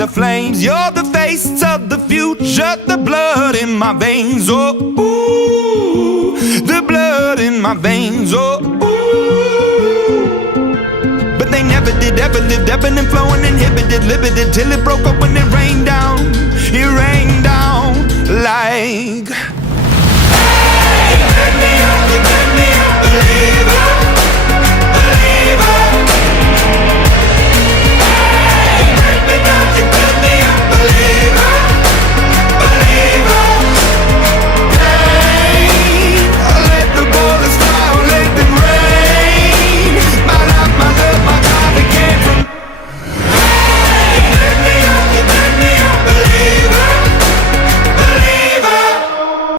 the flames. You're the face of the future, the blood in my veins. Oh, ooh, the blood in my veins. Oh, ooh. But they never did, ever lived, ebbing and flowing, inhibited, limited, till it broke up when it rained down. It rained down like